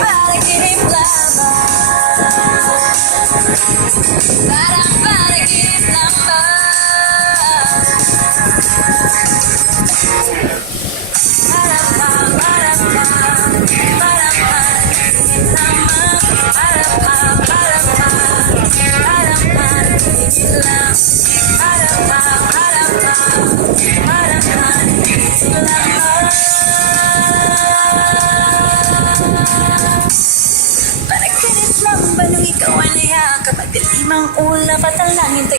panaginip lamang. Parang panaginip lamang. Panaginip lang ba nung ikaw ay niyakap at dilim ang ulap at ang langit